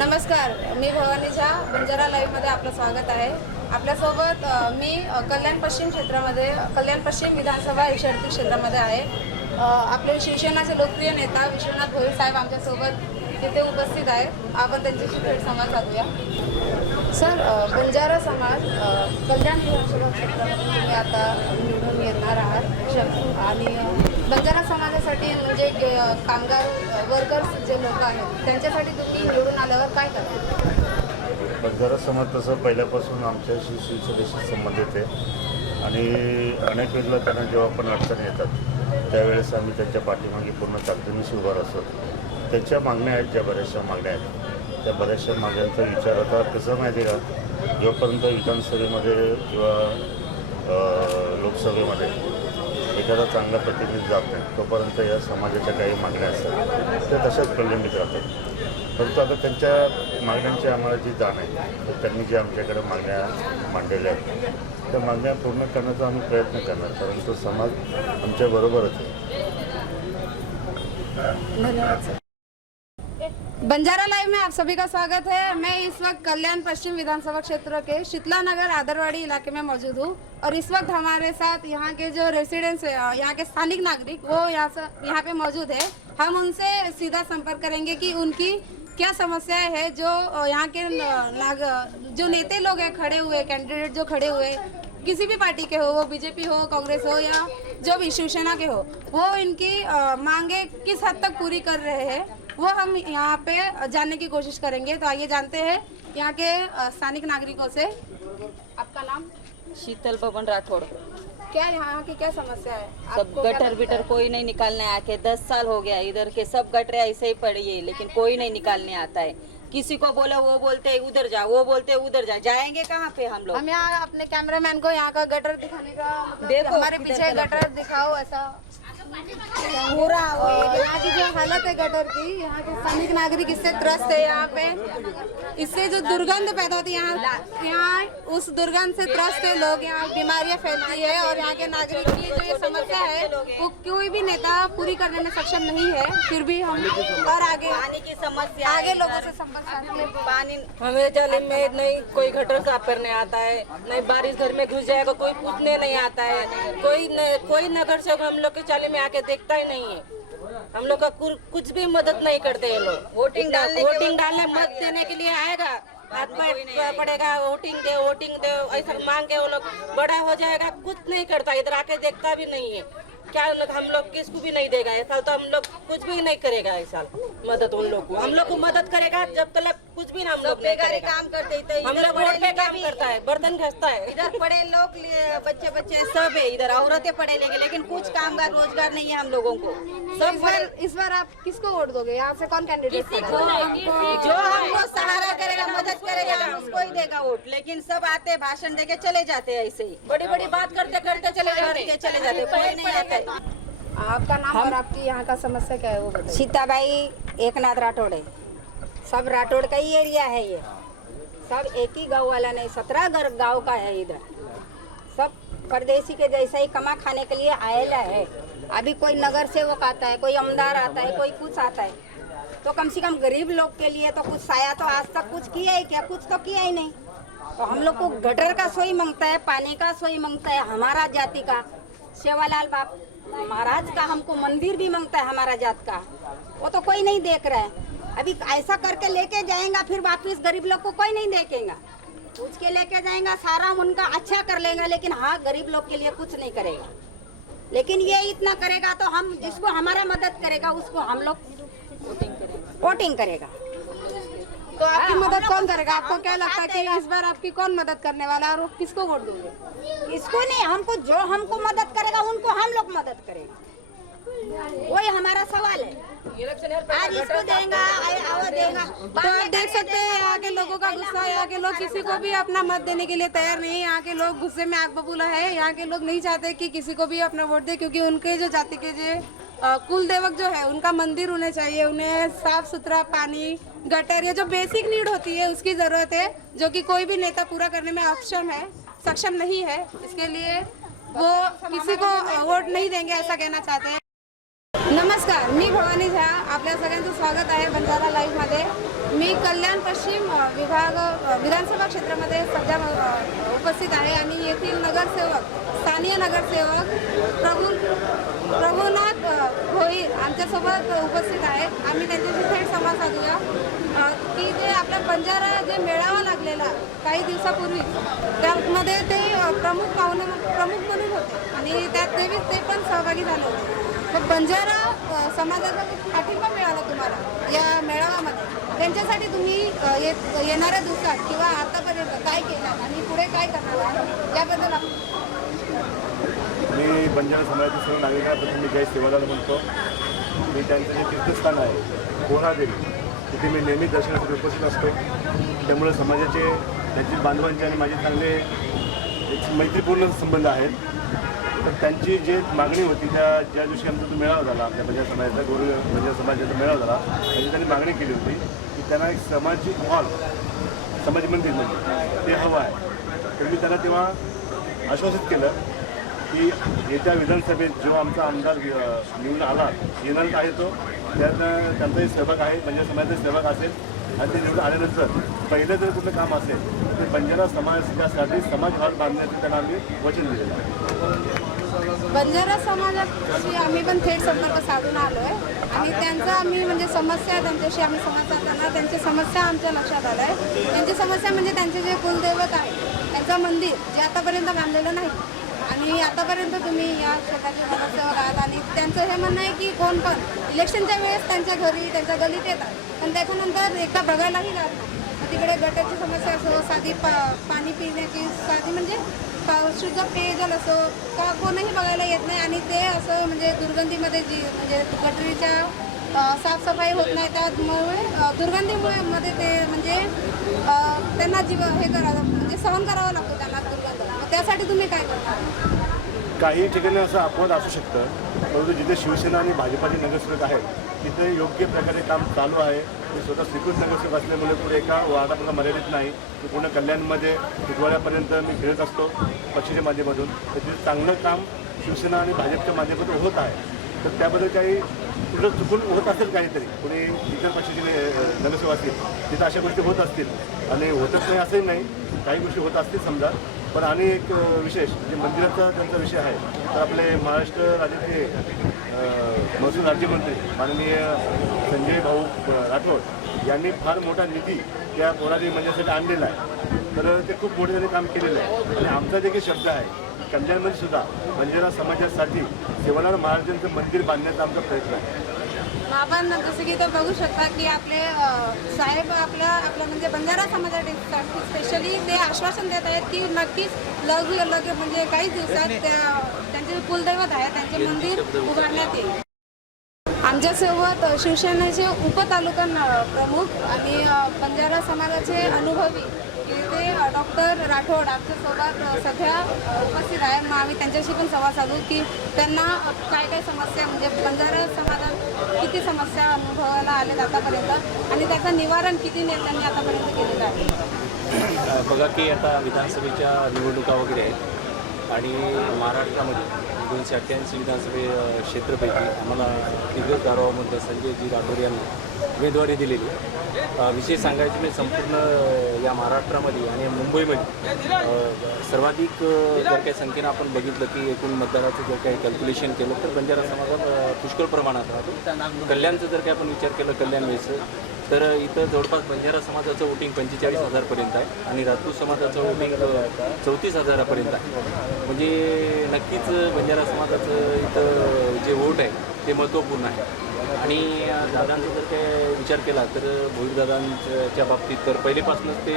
नमस्कार, मी भवानी झा बंजारा लाईव्हमध्ये आपलं स्वागत आहे। आपल्यासोबत मी कल्याण पश्चिम क्षेत्रामध्ये कल्याण पश्चिम विधानसभा इशारती क्षेत्रामध्ये आहे। आपले शिवसेनाचे लोकप्रिय नेता विश्वनाथ भोईर साहेब आमच्यासोबत इथे उपस्थित आहेत। आपण त्यांच्याशी थेट संवाद साधूया। सर, बंजारा समाज कल्याण विधानसभा क्षेत्रामध्ये तुम्ही आता निवडून येणार आहात आणि बंजारा समाजासाठी म्हणजे कामगार वर्कर्स जे लोक आहेत त्यांच्यासाठी तुम्ही निवडून आल्यावर काय करता? बंजारा समाज तसं पहिल्यापासून आमच्याशी शिवसेनेशी संबंधित आहे आणि अनेक वेळेला त्यांना जेव्हा पण अडचणी येतात त्यावेळेस आम्ही त्यांच्या पाठीमागे पूर्ण ताकदीने उभा असतो। त्यांच्या मागण्या आहेत, ज्या बऱ्याचशा मागण्या आहेत त्या बऱ्याचशा मागण्यांचा विचार आता कसं माहिती आहे का, जोपर्यंत विधानसभेमध्ये किंवा लोकसभेमध्ये एखादा चांगला प्रतिनिधी जात नाही तोपर्यंत या समाजाच्या काही मागण्या असतात त्या तशाच प्रलंबित राहतात। परंतु आता त्यांच्या मागण्यांची आम्हाला जी जाण आहे तर त्यांनी जे आमच्याकडे मागण्या मांडलेल्या आहेत त्या मागण्या पूर्ण करण्याचा आम्ही प्रयत्न करणार, परंतु समाज आमच्याबरोबरच आहे। धन्यवाद सर। बंजारा लाइव में आप सभी का स्वागत है। मैं इस वक्त कल्याण पश्चिम विधानसभा क्षेत्र के शीतला नगर आदरवाड़ी इलाके में मौजूद हूँ और इस वक्त हमारे साथ यहाँ के जो रेसिडेंट्स है, यहाँ के स्थानिक नागरिक वो यहाँ पे मौजूद है। हम उनसे सीधा संपर्क करेंगे कि उनकी क्या समस्याएं है जो यहाँ के जो नेता लोग हैं खड़े हुए, कैंडिडेट जो खड़े हुए किसी भी पार्टी के हो, वो बीजेपी हो, कांग्रेस हो या जो भी शिवसेना के हो, वो इनकी मांगे किस हद तक पूरी कर रहे हैं वो हम यहाँ पे जानने की कोशिश करेंगे। तो आइए जानते हैं यहाँ के स्थानिक नागरिकों से। आपका नाम? शीतल बबन राठौड़। क्या यहाँ की क्या समस्या है? सब गटर बिटर कोई नहीं निकालने आके 10 साल हो गया, इधर के सब गटरे ऐसे ही पड़ी है लेकिन कोई नहीं निकालने आता है। किसी को बोला वो बोलते उधर जा, वो बोलते उधर जा, जाएंगे कहाँ पे हम लोग? हम यहाँ अपने कैमरामैन को यहाँ का गटर दिखाने का मतलब देखो, हमारे पीछे गटर दिखाओ, ऐसा पूरा यहाँ की जो हालत है गटर की, यहाँ के स्थानिक नागरिक इससे त्रस्त है। यहाँ पे इससे जो दुर्गंध पैदा होती है यहाँ उस दुर्गंध से त्रस्त है लोग, यहाँ बीमारियाँ फैलती है और यहाँ के नागरिक की जो ये समस्या है वो कोई भी नेता पूरी करने में सक्षम नहीं है। फिर भी हम और आगे पानी की समस्या, आगे लोगों से संपर्क साधने पानी हमें जाले में नहीं कोई गटर साफ करने आता है, नहीं बारिश घर में घुस जाएगा कोई पूछने नहीं आता है, कोई नगर सेवक हम लोग के चाले में आके देखता ही नहीं है। हम लोग का कुछ भी मदद नहीं करते हैं लोग। वोटिंग डालने मत देने के लिए आएगा, हाथ में पड़ेगा, वोटिंग दे ऐसा मांग के वो लोग बड़ा हो जाएगा, कुछ नहीं करता, इधर आके देखता भी नहीं है। क्या हम लोग किसको भी नहीं देगा इस साल, तो हम लोग कुछ भी नहीं करेगा इस साल मदद उन लोग को। हम लोग को मदद करेगा जब तक कुछ भी ना हम लोग नहीं करेगा। काम करते हम लोग रोड पे काम करता है, बर्तन घसता है। इधर पढ़े लोग बच्चे सब है, इधर औरतें पढ़े लेकिन कुछ कामगार रोजगार नहीं है हम लोगों को। इस बार आप किसको वोट दोगे? यहाँ से कौन कैंडिडेट? जो हमको सहारा करेगा, मदद करेगा, हम उसको ही देगा वोट। लेकिन सब आते भाषण देके चले जाते हैं, ऐसे ही बड़ी बड़ी बात करते करते चले जाते, कोई नहीं आता है। आपका नाम और आपकी यहाँ का समस्या क्या है वो बताइए। सीताबाई एकनाथ राठौड़ है। सब राठौड़ का ही एरिया है ये, सब एक ही गांव वाला नहीं, 17 गांव का है इधर। सब परदेसी के जैसा ही कमा खाने के लिए आएला है। अभी कोई नगर सेवक आता है, कोई आमदार आता है, कोई कुछ आता है, तो कम से कम गरीब लोग के लिए तो कुछ साया तो आज तक कुछ किया ही क्या? कुछ तो किया ही नहीं। तो हम लोग को गटर का सोई मांगता है, पानी का सोई मांगता है, हमारा जाति का सेवालाल बाप महाराज का हमको मंदिर भी मांगता है हमारा जात का, वो तो कोई नहीं देख रहा है। अभी ऐसा करके लेके जाएगा फिर वापिस गरीब लोग को कोई नहीं देखेगा, पूछ के लेके जाएगा, सारा उनका अच्छा कर लेगा लेकिन हाँ गरीब लोग के लिए कुछ नहीं करेगा। लेकिन ये इतना करेगा तो हम जिसको हमारा मदद करेगा उसको हम लोग वोटिंग करेगा। तो आपकी मदद कौन करेगा? आपको क्या लगता है कि इस बार आपकी कौन मदद करने वाला है और किसको वोट दोगे? इसको नहीं, हमको जो हमको मदद करेगा उनको हम लोग मदद करेगा, वही हमारा सवाल है। आज इसको देगा वो देगा। तो आप देख सकते हैं यहाँ के लोगों का गुस्सा। यहाँ के लोग किसी को भी अपना मत देने के लिए तैयार नहीं है। यहाँ के लोग गुस्से में आग बबूला है। यहाँ के लोग नहीं चाहते कि किसी को भी अपना वोट दे, क्योंकि उनके जो जाति के जो कुल देवक जो है उनका मंदिर होने चाहिए, उन्हें साफ सुथरा पानी, गटर, ये जो बेसिक नीड होती है उसकी जरूरत है, जो कि कोई भी नेता पूरा करने में सक्षम नहीं है। इसके लिए वो किसी को वोट नहीं देंगे ऐसा कहना चाहते हैं। नमस्कार, मी भवानी झा. आपल्या सगळ्यांचं स्वागत आहे बंजारा लाईव्हमध्ये. मी कल्याण पश्चिम विधानसभा क्षेत्रामध्ये सध्या उपस्थित आहे आणि येथील नगरसेवक, स्थानीय नगरसेवक प्रभुनाथ भोईर आमच्यासोबत उपस्थित आहेत. आम्ही त्यांच्याशी थेट संवाद साधूया की जे आपला बंजारा जे मेळावा लागलेला काही दिवसापूर्वी, त्यामध्ये ते प्रमुख म्हणून होते आणि त्यात ते पण सहभागी झाले होते. मग बंजारा समाजाचा पाठिंबा मिळाला तुम्हाला या मेळाव्यामध्ये. त्यांच्यासाठी तुम्ही येणाऱ्या दिवसात किंवा आतापर्यंत काय केलं आणि पुढे काय करणार आहे याबद्दल मी बंजारा समाजाचे सर्व नागरिकांपासून मी जय सेवालाल म्हणतो. मी त्यांचं जे तीर्थस्थान आहे पोहरादेवी, तिथे मी नेहमी दर्शनासाठी उपस्थित असतो. त्यामुळे समाजाचे त्यातील बांधवांचे आणि माझे चांगले एक मैत्रीपूर्ण संबंध आहेत. तर त्यांची जी मागणी होती ज्या दिवशी आमचा तो मेळावा झाला, आपल्या बंजारा समाजाचा बंजारा समाजाचा मेळावा झाला, म्हणजे त्यांनी मागणी केली होती की त्यांना एक समाजी हॉल, समाज मंदिर म्हणजे ते हवं आहे. तर मी त्यांना तेव्हा आश्वासित केलं की येत्या विधानसभेत जो आमचा आमदार निवडून येणार आहे तो त्यांचाही सहभाग आहे, बंजारा समाजाचा सहभाग असेल. आणि ते निवडून आल्यानंतर पहिलं जर कुठलं काम असेल ते बंजारा समाजासाठी समाज हॉल बांधण्याचं त्यांना आम्ही वचन दिलेलं आहे. बंजारा समाजाशी आम्ही पण थेट संपर्क साधून आलो आहे आणि त्यांचा आम्ही म्हणजे समस्या त्यांच्याशी आम्ही संवाद साधताना त्यांची समस्या आमच्या लक्षात आलं आहे. त्यांची समस्या म्हणजे त्यांचे जे कुलदैवत आहे त्यांचं मंदिर जे आतापर्यंत बांधलेलं नाही आणि आतापर्यंत तुम्ही या क्षेत्राचे नगरसेवक आहात आणि त्यांचं हे म्हणणं आहे की कोण पण इलेक्शनच्या वेळेस त्यांच्या घरी त्यांच्या गलीत येतात पण त्याच्यानंतर एकदा बघायलाही जात नाही. तिकडे गटारची समस्या असो, साधी पाणी पिण्याची साधी म्हणजे शुद्ध पेयजल असो का कोणीही बघायला येत नाही आणि ते असं म्हणजे दुर्गंधीमध्ये म्हणजे गटरीच्या साफसफाई होत नाही, त्यामुळे दुर्गंधीमुळे मध्ये ते म्हणजे त्यांना हे करावं म्हणजे सहन करावं लागतं त्यांना दुर्गंध. त्यासाठी तुम्ही काय करता? काही ठिकाणी असं अपवाद असू शकतं, परंतु जिथे शिवसेना आणि भाजपाचे नगरसेवक आहेत तिथे योग्य प्रकारे काम चालू आहे. मी स्वतः स्वीकृत नगरसेवक असल्यामुळे पुढे एका वार्डापुरता मर्यादित नाही, की पूर्ण कल्याणमध्ये हिरवाळ्यापर्यंत मी फिरत असतो पक्षाच्या माध्यमातून. तर तिथे चांगलं काम शिवसेना आणि भाजपच्या माध्यमातून होत आहे. तर त्याबद्दल काही कुठं चुकून होत असेल काहीतरी, कोणी इतर पक्षाचे नगरसेवक असतील तिथं अशा गोष्टी होत असतील आणि होतच नाही असंही नाही, काही गोष्टी होत असतील समजा. पण आणि एक विशेष म्हणजे मंदिराचा त्यांचा विषय आहे. तर आपले महाराष्ट्र राज्याचे महसूल राज्यमंत्री माननीय संजय भाऊ राठोड यांनी फार मोठा निधी त्या पोरादी मंदिरासाठी आणलेला आहे. तर ते खूप मोठे त्यांनी काम केलेलं आहे आणि आमचा देखील शब्द आहे कल्याणमध्ये सुद्धा बंजारा समाजासाठी सेवालाल महाराजांचं मंदिर बांधण्याचा आमचा प्रयत्न आहे. आपण जसं की इथं बघू शकता की आपले साहेब आपल्या म्हणजे बंजारा समाजासाठी स्पेशली ते आश्वासन देत आहेत की नक्कीच लग म्हणजे काही दिवसात त्यांचे कुलदैवत आहे त्यांचे मंदिर उभारण्यात येईल. आमच्यासोबत शिवसेनेचे उपतालुका प्रमुख आणि बंजारा समाजाचे अनुभवी ते डॉक्टर राठोड आमच्यासोबत सध्या उपस्थित आहे. मग आम्ही त्यांच्याशी पण संवाद साधू की त्यांना काय काय समस्या म्हणजे बंजारा समाजात किती समस्या अनुभवायला आलेत आतापर्यंत आणि त्याचं निवारण किती नेत्यांनी आतापर्यंत केलेलं आहे. बघा की आता विधानसभेच्या निवडणुका वगैरे आहेत आणि महाराष्ट्रामध्ये 288 विधानसभे क्षेत्रपैकी आम्हाला दिग्गज गारवामधलं संजयजी राठोड यांनी उमेदवारी दिलेली. विशेष सांगायचे म्हणजे संपूर्ण या महाराष्ट्रामध्ये आणि मुंबईमध्ये सर्वाधिक जर काही संख्येनं आपण बघितलं की एकूण मतदाराचं जर काही कॅल्क्युलेशन केलं तर बंजारा समाजात पुष्कळ प्रमाणात राहतो. कल्याणचं जर काही आपण विचार केला कल्याण वेळेचं तर इथं जवळपास बंजारा समाजाचं वोटिंग 45,000पर्यंत आहे आणि राजपूत समाजाचं वोटिंग 34,000पर्यंत आहे. म्हणजे नक्कीच बंजारा समाजाचं इथं जे वोट आहे ते महत्त्वपूर्ण आहे. आणि दादांचा जर काय विचार केला तर भोईरदादांच्या बाबतीत तर पहिलेपासूनच ते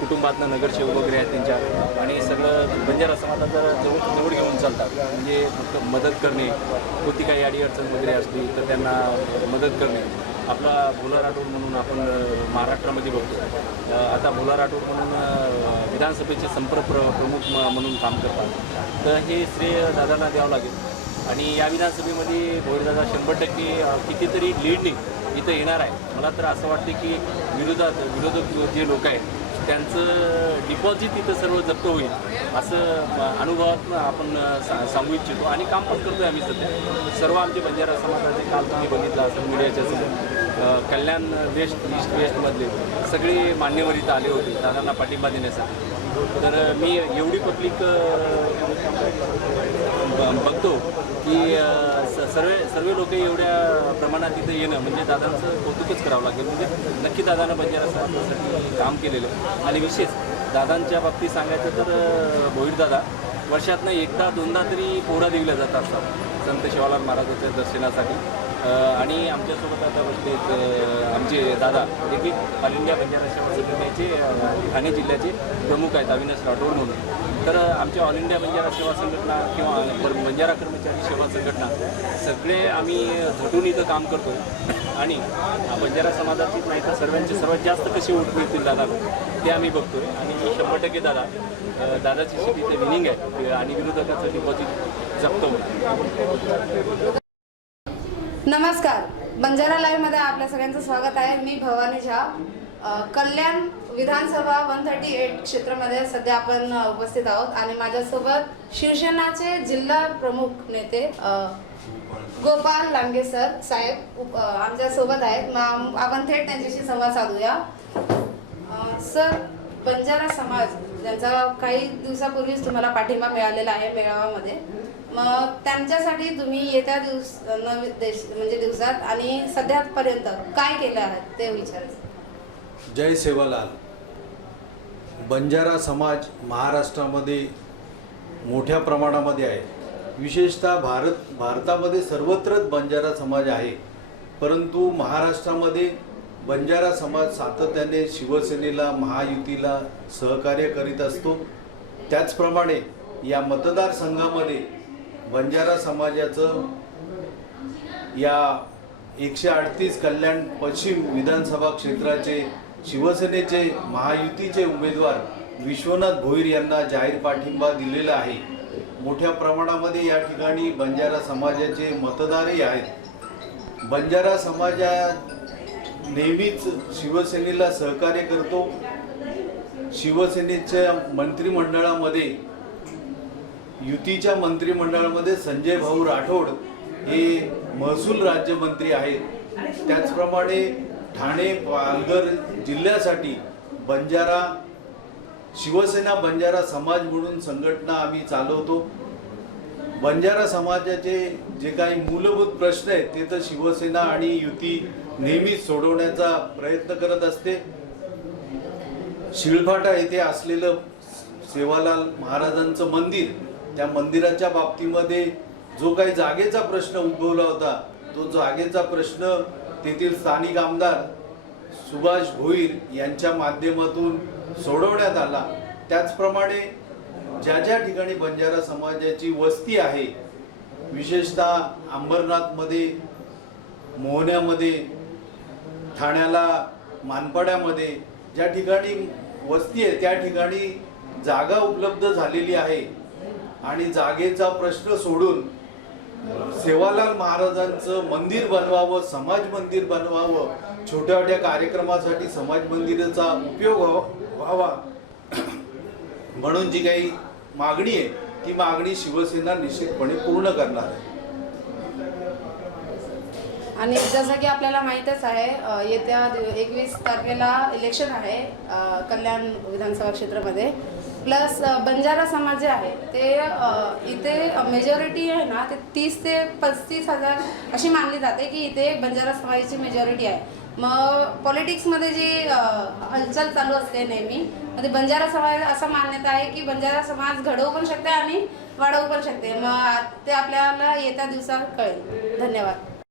कुटुंबातनं नगरसेवक वगैरे आहेत त्यांच्या आणि सगळं बंजारा समाजाचा जवळ घेऊन चालतात. म्हणजे फक्त मदत करणे, कोणती काही अडीअडचण वगैरे असली तर त्यांना मदत करणे. आपला भोला राठोड म्हणून आपण महाराष्ट्रामध्ये बघतो. आता भोला राठोड म्हणून विधानसभेचे संपर्क प्रमुख म्हणून काम करतात. तर हे श्रेय दादांना द्यावं लागेल. आणि या विधानसभेमध्ये भोईरदादा 100% कितीतरी लीडनी इथं येणार आहे. मला तर असं वाटते की विरोधक जे लोक आहेत त्यांचं डिपॉझिट तिथं सर्व जप्त होईल असं अनुभवात आपण सांगू इच्छितो आणि काम पण करतो आहे आम्ही सध्या. सर्व आमचे बंजारा समाजाचे काल तुम्ही बघितलं असं मीडियाच्या समोर कल्याण वेस्ट ईस्ट वेस्टमधले सगळे मान्यवर इथं आले होते दादांना पाठिंबा देण्यासाठी. तर मी एवढी पब्लिक बघतो की सर्व लोक एवढ्या प्रमाणात इथं येणं म्हणजे दादांचं कौतुकच करावं लागेल. म्हणजे नक्की दादानं बंजारा समाजासाठी काम केलेलं आहे. आणि विशेष दादांच्या बाबतीत सांगायचं तर भोईरदादा वर्षातनं एकदा दोनदा तरी पोहरा दिल्या जात असतात संत शिवालाल महाराजांच्या दर्शनासाठी. आणि आमच्यासोबत आता बसलेत आमचे दादा जे की ऑल इंडिया बंजारा सेवा संघटनेचे ठाणे जिल्ह्याचे प्रमुख आहेत अविनाश राठोड म्हणून. तर आमच्या ऑल इंडिया बंजारा सेवा संघटना किंवा बंजारा कर्मचारी सेवा संघटना सगळे आम्ही झटून इथं काम करतो आणि बंजारा समाजाचीच नाही तर सर्वात जास्त कशी ओळख मिळतील दादा ते आम्ही बघतो आहे. आणि 100% दादाची सीट इथे विनिंग आहे आणि विरोधकाचं डिपॉझिट जप्त होतं. नमस्कार, बंजारा लाईव्हमध्ये आपल्या सगळ्यांचं स्वागत आहे. मी भवानी झा. कल्याण विधानसभा 138 क्षेत्रामध्ये सध्या आपण उपस्थित आहोत आणि माझ्यासोबत शिवसेनाचे जिल्हा प्रमुख नेते गोपाल लांगे सर साहेब आमच्यासोबत आहेत. आपण थेट त्यांच्याशी संवाद साधूया. सर, बंजारा समाज ज्यांचा काही दिवसापूर्वीच तुम्हाला पाठिंबा मिळालेला आहे मेळाव्यामध्ये, मग त्यांच्यासाठी तुम्ही येत्या दिवसात आणि सध्यापर्यंत काय केलं आहे ते विचारायचं. जय सेवालाल. बंजारा समाज महाराष्ट्रामध्ये मोठ्या प्रमाणामध्ये आहे. विशेषतः भारतामध्ये सर्वत्रच बंजारा समाज आहे, परंतु महाराष्ट्रामध्ये बंजारा समाज सातत्याने शिवसेनेला महायुतीला सहकार्य करीत असतो. त्याचप्रमाणे या मतदारसंघामध्ये बंजारा समाजाचं या 138 कल्याण पश्चिम विधानसभा क्षेत्राचे शिवसेनेचे महायुतीचे उमेदवार विश्वनाथ भोईर यांना जाहीर पाठिंबा दिलेला आहे. मोठ्या प्रमाणामध्ये या ठिकाणी बंजारा समाजाचे मतदारही आहेत. बंजारा समाज नेहमीच शिवसेनेला सहकार्य करतो. शिवसेनेच्या मंत्रिमंडळामध्ये युतीच्या मंत्रिमंडळामध्ये संजय भाऊ राठोड हे महसूल राज्यमंत्री आहेत. त्याचप्रमाणे ठाणे पालघर जिल्ह्यासाठी बंजारा शिवसेना बंजारा समाज म्हणून संघटना आम्ही चालवतो. बंजारा समाजाचे जे काही मूलभूत प्रश्न आहेत ते तर शिवसेना आणि युती नेहमीच सोडवण्याचा प्रयत्न करत असते. शिळफाटा येथे असलेलं सेवालाल महाराजांचं मंदिर, त्या मंदिराच्या बाबतीमध्ये जो काही जागेचा प्रश्न उद्भवला होता तो जागेचा प्रश्न तेथील स्थानिक आमदार सुभाष भोईर यांच्या माध्यमातून सोडवण्यात आला. त्याचप्रमाणे ज्या ज्या ठिकाणी बंजारा समाजाची वस्ती आहे, विशेषतः अंबरनाथमध्ये, मोहन्यामध्ये, ठाण्याला मानपाड्यामध्ये ज्या ठिकाणी वस्ती आहे त्या ठिकाणी जागा उपलब्ध झालेली आहे आणि जागेचा प्रश्न सोडून सेवालाल महाराजांचं मंदिर बनवावं, समाज मंदिर बनवावं, छोट्या छोट्या कार्यक्रमासाठी समाज मंदिराचा उपयोग व्हावा म्हणून जी काही मागणी आहे ती मागणी शिवसेना निश्चितपणे पूर्ण करणार आहे. आणि जसं की आपल्याला माहीतच आहे, येत्या 21 तारखेला इलेक्शन आहे कल्याण विधानसभा क्षेत्रामध्ये. प्लस बंजारा समाज जे आहे ते इथे मेजॉरिटी आहे ना, ते 30 ते 35 हजार अशी मानली जाते की इथे बंजारा समाजाची मेजॉरिटी आहे. मग पॉलिटिक्समध्ये जी हलचाल चालू असते नेहमी, म्हणजे बंजारा समाज असं मान्यता आहे की बंजारा समाज घडवू पण शकते आणि वाढवू पण शकते. मग ते आपल्याला येत्या दिवसात कळेल. धन्यवाद.